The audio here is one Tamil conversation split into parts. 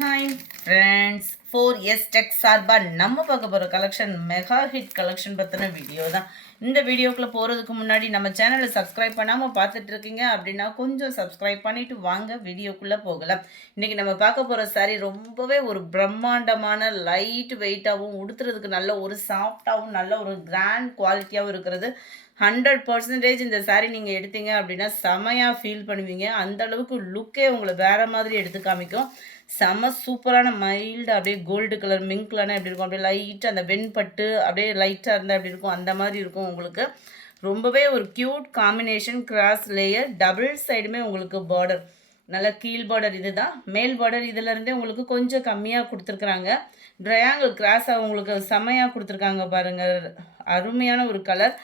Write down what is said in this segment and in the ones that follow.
ஹாய் ஃப்ரெண்ட்ஸ், 4S டெக் சார்பாக நம்ம பார்க்க போகிற கலெக்ஷன் மெகா ஹிட் கலெக்ஷன் பற்றின வீடியோ தான். இந்த வீடியோக்குள்ளே போகிறதுக்கு முன்னாடி நம்ம சேனலை சப்ஸ்கிரைப் பண்ணாமல் பார்த்துட்டு இருக்கீங்க அப்படின்னா கொஞ்சம் சப்ஸ்கிரைப் பண்ணிவிட்டு வாங்க வீடியோக்குள்ளே போகலாம். இன்றைக்கி நம்ம பார்க்க போகிற சாரீ ரொம்பவே ஒரு பிரம்மாண்டமான லைட் வெயிட்டாகவும் உடுத்துறதுக்கு நல்ல ஒரு சாஃப்டாகவும் நல்ல ஒரு கிராண்ட் குவாலிட்டியாகவும் இருக்கிறது. 100% இந்த சாரீ நீங்கள் எடுத்தீங்க அப்படின்னா செமையாக ஃபீல் பண்ணுவீங்க. அந்தளவுக்கு லுக்கே உங்களை வேறு மாதிரி எடுத்து காமிக்கும். செம சூப்பரான மைல்டு அப்படியே கோல்டு கலர் மிங்க் கலர்னா எப்படி இருக்கும், அப்படியே லைட்டாக அந்த வெண்பட்டு அப்படியே லைட்டாக இருந்தால் எப்படி இருக்கும் அந்த மாதிரி இருக்கும். உங்களுக்கு ரொம்பவே ஒரு cute combination. Cross layer double சைடுமே உங்களுக்கு பார்டர், நல்லா கீழ் பார்டர் இது தான், மேல் பார்டர் இதிலேருந்தே உங்களுக்கு கொஞ்சம் கம்மியாக கொடுத்துருக்குறாங்க. ட்ரையாங்கிள் கிராஸாக உங்களுக்கு செம்மையாக கொடுத்துருக்காங்க பாருங்கள். அருமையான ஒரு கலர்.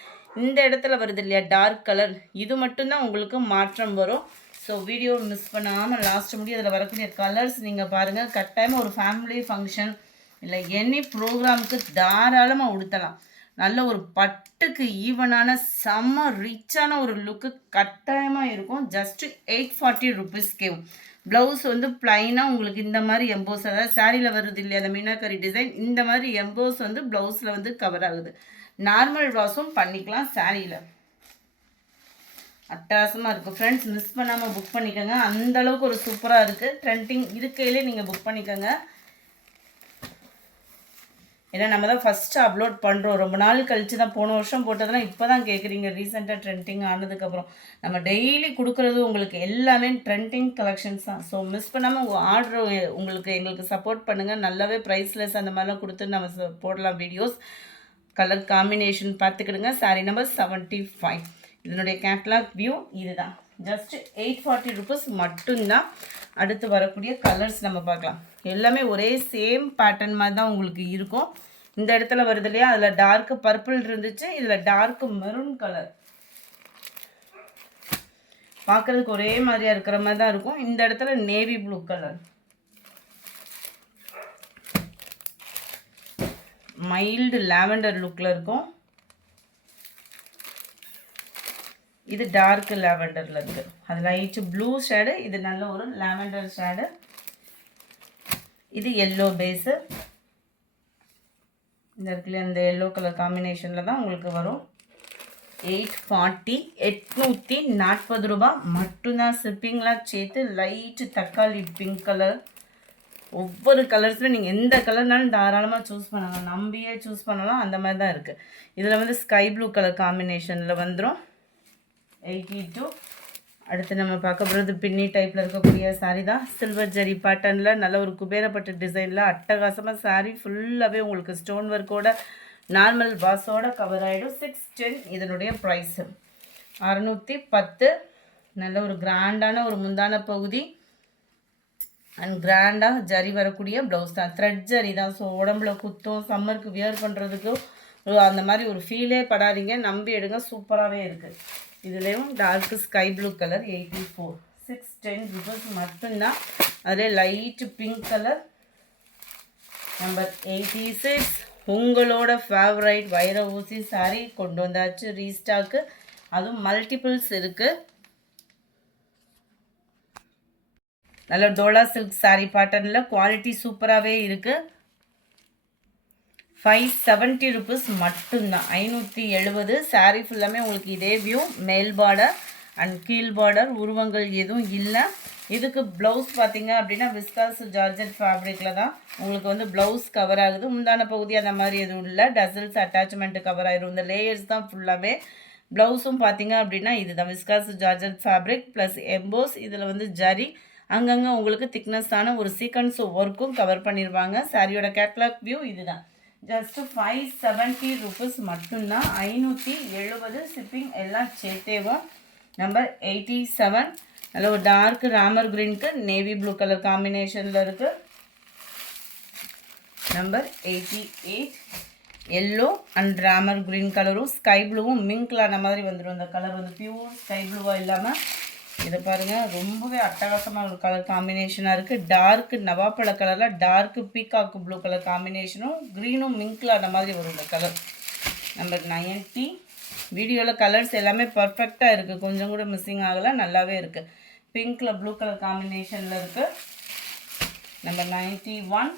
இந்த இடத்துல வருது இல்லையா டார்க் கலர், இது மட்டும்தான் உங்களுக்கு மாற்றம் வரும். ஸோ வீடியோ மிஸ் பண்ணாமல் லாஸ்ட் முடியும். அதில் வரக்கூடிய கலர்ஸ் நீங்கள் பாருங்கள். கட்டாயமாக ஒரு ஃபேமிலி ஃபங்க்ஷன் இல்லை எனி ப்ரோக்ராமுக்கு தாராளமாக உடுத்தலாம். நல்ல ஒரு பட்டுக்கு ஈவனான செம்ம ரிச்சான ஒரு லுக்கு கட்டாயமாக இருக்கும். Just 840 rupees கேவும். ப்ளவுஸ் வந்து ப்ளைனாக உங்களுக்கு இந்த மாதிரி எம்போஸ், அதாவது சாரியில் வருது இல்லையா அந்த மீனாக்கரி டிசைன், இந்த மாதிரி எம்போஸ் வந்து ப்ளவுஸில் வந்து கவர் ஆகுது. நார்மல் வாஷும் பண்ணிக்கலாம். சாரியில் அட்டகாசமாக இருக்குது ஃப்ரெண்ட்ஸ். மிஸ் பண்ணாமல் புக் பண்ணிக்கோங்க. அந்தளவுக்கு ஒரு சூப்பராக இருக்குது. ட்ரெண்டிங் இருக்கையிலே நீங்கள் புக் பண்ணிக்கோங்க. ஏன்னா நம்ம தான் ஃபஸ்ட்டு அப்லோட் பண்ணுறோம். ரொம்ப நாள் கழித்து தான், போன வருஷம் போட்டதெல்லாம் இப்போ தான் கேட்குறீங்க. ரீசெண்டாக ட்ரெண்டிங் ஆனதுக்கப்புறம் நம்ம டெய்லி கொடுக்குறது உங்களுக்கு எல்லாமே ட்ரெண்டிங் கலெக்ஷன்ஸ் தான். ஸோ மிஸ் பண்ணாமல் உங்கள் ஆர்டர் உங்களுக்கு எங்களுக்கு சப்போர்ட் பண்ணுங்கள். நல்லாவே ப்ரைஸ்லெஸ் அந்த மாதிரிலாம் கொடுத்து நம்ம போடலாம் வீடியோஸ். கலர் காம்பினேஷன் பார்த்துக்கிடுங்க. சாரீ நம்பர் 75. இதனுடைய கேட்லாக் வியூ இதுதான். ஜஸ்ட் 840 ருபீஸ் மட்டும்தான். அடுத்து வரக்கூடிய கலர்ஸ் நம்ம பார்க்கலாம். எல்லாமே ஒரே சேம் பேட்டர்ன் மாதிரி தான் உங்களுக்கு இருக்கும். இந்த இடத்துல வருது இல்லையா, அதில் டார்க்கு பர்பிள் இருந்துச்சு, இதில் டார்க்கு மெரூன் கலர். பார்க்குறதுக்கு ஒரே மாதிரியாக இருக்கிற மாதிரி தான் இருக்கும். இந்த இடத்துல navy blue colour, mild lavender லுக்கில் இருக்கும். இது டார்க் லாவெண்டரில் இருக்குது. அது லைட்டு ப்ளூ ஷேடு, இது நல்ல ஒரு லாவெண்டர் ஷேடு. இது எல்லோ பேஸு. இந்த இடத்துல இந்த எல்லோ கலர் காம்பினேஷனில் தான் உங்களுக்கு வரும். 840, 840 ரூபா மட்டும்தான். ஷிப்பிங்லாம் சேர்த்து. லைட்டு தக்காளி பிங்க் கலர். ஒவ்வொரு கலர்ஸுமே நீங்கள் எந்த கலர்னாலும் தாராளமாக சூஸ் பண்ணலாம். நம்பியே சூஸ் பண்ணலாம். அந்த மாதிரி தான் இருக்குது. இதில் வந்து ஸ்கை ப்ளூ கலர் காம்பினேஷனில் வந்துடும். 82. அடுத்து நம்ம பார்க்க போகிறது பின்னி டைப்பில் இருக்கக்கூடிய சாரீ தான். சில்வர் ஜரி பேட்டர்னில் நல்ல ஒரு குபேரப்பட்டு டிசைனில் அட்டகாசமாக சாரீ ஃபுல்லாகவே உங்களுக்கு ஸ்டோன் ஒர்க்கோட நார்மல் வாஷோட கவர் ஆகிடும். 610 இதனுடைய ப்ரைஸு. 610. நல்ல ஒரு கிராண்டான ஒரு முந்தான பகுதி அண்ட் கிராண்டாக ஜரி வரக்கூடிய ப்ளவுஸ் தான். த்ரெட் ஜரி தான். ஸோ உடம்புல குத்தும், சம்மருக்கு வியர் பண்ணுறதுக்கு அந்த மாதிரி ஒரு ஃபீலே படாதீங்க. நம்பி எடுங்க, சூப்பராகவே இருக்குது. இதுலேயும் torque sky blue colour. 84. 610 rupees மட்டும்தான். அதில் லைட்டு பிங்க் கலர். நம்பர் 86. உங்களோட ஃபேவரைட் வைர ஊசி சாரீ கொண்டு வந்தாச்சு ரீஸ்டாக்கு. அதுவும் மல்டிபிள்ஸ் இருக்குது. நல்ல டோலா சில்க் சாரீ பேட்டர்னில் குவாலிட்டி சூப்பராகவே இருக்குது. 570 ருபீஸ் மட்டும்தான். 570. சாரீ ஃபுல்லாமே உங்களுக்கு இதே வியூ. மேல் பார்டர் அண்ட் கீழ் பார்டர், உருவங்கள் எதுவும் இல்லை. இதுக்கு ப்ளவுஸ் பார்த்தீங்க அப்படின்னா விஸ்காஸ் ஜார்ஜெட் ஃபேப்ரிக்கில் தான் உங்களுக்கு வந்து ப்ளவுஸ் கவர் ஆகுது. முந்தான பகுதி அந்த மாதிரி எதுவும் இல்லை. டசல்ஸ் அட்டாச்மெண்ட்டு கவர் ஆகிடும். இந்த லேயர்ஸ் தான் ஃபுல்லாகவே. ப்ளவுஸும் பார்த்தீங்க அப்படின்னா இதுதான் viscose georgette fabric plus EMBOSS. இதில் வந்து ஜரி அங்கங்கே உங்களுக்கு திக்னஸான ஒரு சீக்வன்ஸ் ஒர்க்கும் கவர் பண்ணிடுவாங்க. சாரியோட கேட்லாக் வியூ இதுதான். ஜஸ்ட்டு 570 ருபீஸ் மட்டும்தான். 570 ஷிப்பிங் எல்லாம் சேர்த்தேவும். நம்பர் 87. நல்ல ஒரு டார்க் ராமர் க்ரீனுக்கு நேவி ப்ளூ கலர் காம்பினேஷனில் இருக்குது. Number 88. Yellow and Ramar green கலரும் ஸ்கை ப்ளூவும் மிங்க்லான மாதிரி வந்துடும். இந்த கலர் வந்து பியூர் ஸ்கை ப்ளூவாக இல்லாமல் இதை பாருங்கள், ரொம்பவே அட்டகாசமாக ஒரு கலர் காம்பினேஷனாக இருக்குது. டார்க்கு நவாப்பழ கலரில் டார்க்கு பீகாக்கு ப்ளூ கலர் காம்பினேஷனும் க்ரீனும் மிங்க்கில் அந்த மாதிரி வரும் இந்த கலர். நம்பர் 90. வீடியோவில் கலர்ஸ் எல்லாமே பர்ஃபெக்டாக இருக்குது. கொஞ்சம் கூட மிஸ்ஸிங் ஆகலை. நல்லாவே இருக்குது. பிங்க்கில் ப்ளூ கலர் காம்பினேஷனில் இருக்குது. நம்பர் 91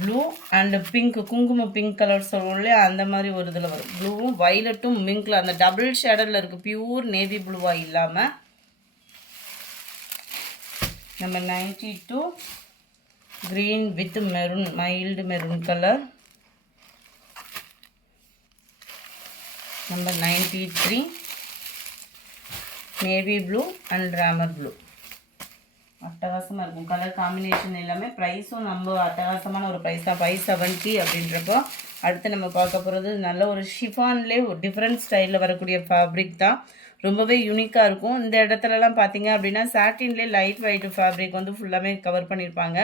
ப்ளூ அண்ட் பிங்க், குங்கும பிங்க் கலர் சொல்லுவோம் இல்லையா, அந்த மாதிரி ஒரு இதில் வரும். ப்ளூவும் வைலட்டும் மிங்கில் அந்த டபுள் ஷேடரில் இருக்குது, பியூர் நேவி ப்ளூவாக இல்லாமல். Number 92 green with maroon, mild maroon colour. Number 93 navy blue and Ramar blue. அட்டகாசமாக இருக்கும் கலர் காம்பினேஷன் எல்லாமே. ப்ரைஸும் நம்ம அட்டகாசமான ஒரு ப்ரைஸ் தான், 570 அப்படின்றப்போ. அடுத்து நம்ம பார்க்க போகிறது நல்ல ஒரு ஷிஃபான்லேயே ஒரு டிஃப்ரெண்ட் ஸ்டைலில் வரக்கூடிய ஃபேப்ரிக் தான், ரொம்பவே யூனிக்காக இருக்கும். இந்த இடத்துலலாம் பார்த்தீங்க அப்படின்னா சாட்டின்லேயே லைட் வெயிட் ஃபேப்ரிக் வந்து ஃபுல்லாமே கவர் பண்ணியிருப்பாங்க.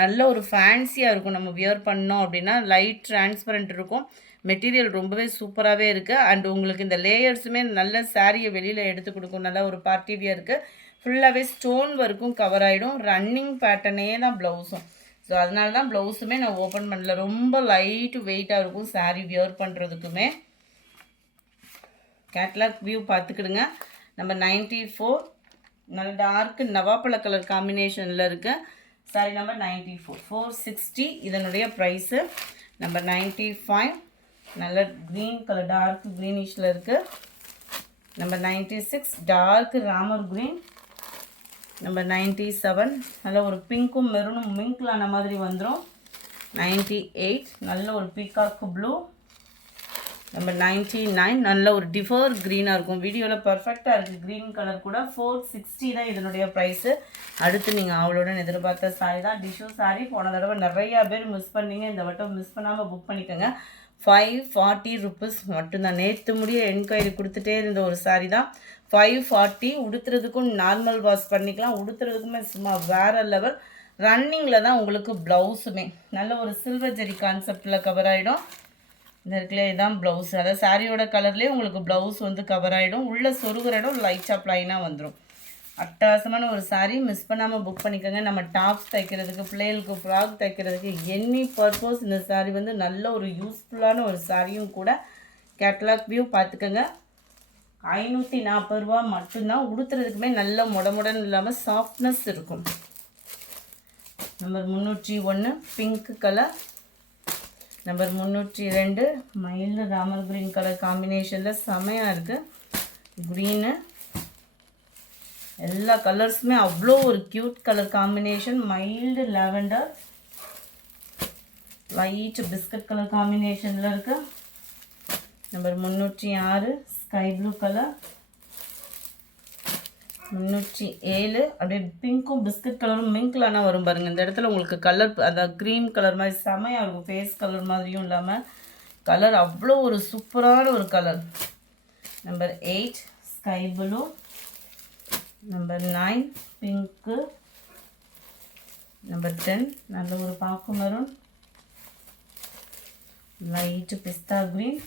நல்ல ஒரு ஃபேன்சியாக இருக்கும், நம்ம வியர் பண்ணோம் அப்படின்னா லைட் டிரான்ஸ்பரண்ட் இருக்கும். மெட்டீரியல் ரொம்பவே சூப்பராகவே இருக்குது. அண்ட் உங்களுக்கு இந்த லேயர்ஸுமே நல்ல சாரியை வெளியில் எடுத்து கொடுக்கும். நல்ல ஒரு பார்ட்டி வியருக்கு ஃபுல்லாகவே ஸ்டோன் ஒர்க்கும் கவர் ஆகிடும். ரன்னிங் பேட்டர்னே தான் ப்ளவுஸும். ஸோ அதனால தான் ப்ளவுஸுமே நான் ஓப்பன் பண்ணல. ரொம்ப லைட்டு வெயிட்டாக இருக்கும் சாரீ வியர் பண்ணுறதுக்குமே. கேட்லாக் வியூ பார்த்துக்கிடுங்க. நம்ம 94 நல்ல டார்க்கு நவாப்பழ கலர் காம்பினேஷனில் இருக்குது சாரி. நம்பர் 94 460 இதனுடைய ப்ரைஸு. நம்பர் 95 நல்ல க்ரீன் கலர் டார்க் க்ரீனிஷில் இருக்குது. நம்பர் 96 டார்க் ராமர் க்ரீன். நம்பர் 97 நல்ல ஒரு பிங்க்கும் மெரூனும் மிங்க்லான மாதிரி வந்துடும். 98 நல்ல ஒரு பீகாக் ப்ளூ. நம்பர் 99 நல்ல ஒரு டிஃபர் க்ரீனாக இருக்கும், வீடியோவில் பர்ஃபெக்டாக இருக்குது க்ரீன் கலர் கூட. 460 தான் இதனுடைய ப்ரைஸு. அடுத்து நீங்கள் அவளுடன் எதிர்பார்த்த சாரி தான், டிஷ்யூ சாரி. போன தடவை நிறையா பேர் மிஸ் பண்ணிங்க, இந்த வட்டம் மிஸ் பண்ணாமல் புக் பண்ணிக்கோங்க. 540 ருப்பீஸ் மட்டும்தான். நேற்று முடிய என்கொயரி கொடுத்துட்டே இருந்த ஒரு சாரி தான். 540. உடுத்துறதுக்கும் நார்மல் வாஷ் பண்ணிக்கலாம், உடுத்துறதுக்குமே சும்மா வேறு லெவல். ரன்னிங்கில் தான் உங்களுக்கு ப்ளவுஸுமே நல்ல ஒரு சில்வர் ஜெரி கான்செப்டில் கவர் ஆகிடும். இந்த இருக்குல்ல இதுதான் ப்ளவுஸ், அதாவது சாரியோட கலர்லேயே உங்களுக்கு ப்ளவுஸ் வந்து கவர் ஆகிடும். உள்ளே சொருகிற இடம் லைட்டாக ப்ளைனாக வந்துடும். அட்டகாசமான ஒரு சாரீ, மிஸ் பண்ணாமல் புக் பண்ணிக்கோங்க. நம்ம டாப்ஸ் தைக்கிறதுக்கு, பிள்ளைகளுக்கு ஃப்ராக் தைக்கிறதுக்கு, எனி பர்பஸ் இந்த சாரீ வந்து நல்ல ஒரு யூஸ்ஃபுல்லான ஒரு சாரியும் கூட. கேட்லாக் வியூ பார்த்துக்கோங்க. 540 ரூபா மட்டும்தான். உடுத்துறதுக்குமே நல்ல முடமுடன் இல்லாமல் சாஃப்ட்னஸ் இருக்கும். Number 301 pink colour. Number 302 mild Ramar green colour காம்பினேஷனில் செமையாக இருக்குது. க்ரீனு எல்லா கலர்ஸுமே அவ்வளோ ஒரு cute colour combination. Mild lavender light biscuit colour காம்பினேஷனில் இருக்குது. Number 306 sky blue colour. 307 அப்படியே பிங்க்கும் பிஸ்கட் கலரும் மிங்க்லானா வரும் பாருங்கள். இந்த இடத்துல உங்களுக்கு கலர் அந்த க்ரீன் கலர் மாதிரி செமையாக இருக்கும், ஃபேஸ் கலர் மாதிரியும் இல்லாமல் கலர் அவ்வளோ ஒரு சூப்பரான ஒரு colour. Number 8 sky blue. Number 9 pink. Number 10 நல்ல ஒரு பாக்கு மெரூன், லைட்டு பிஸ்தா க்ரீன்,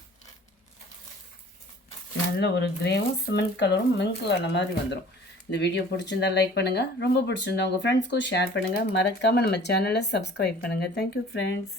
நல்ல ஒரு கிரேவும் சிமெண்ட் கலரும் மிங்க்லான மாதிரி வந்துடும். இந்த வீடியோ பிடிச்சிருந்தா லைக் பண்ணுங்கள், ரொம்ப பிடிச்சிருந்தா உங்கள் ஃப்ரெண்ட்ஸ்க்கும் ஷேர் பண்ணுங்கள். மறக்காமல் நம்ம சேனலை சப்ஸ்கிரைப் பண்ணுங்கள். Thank you friends.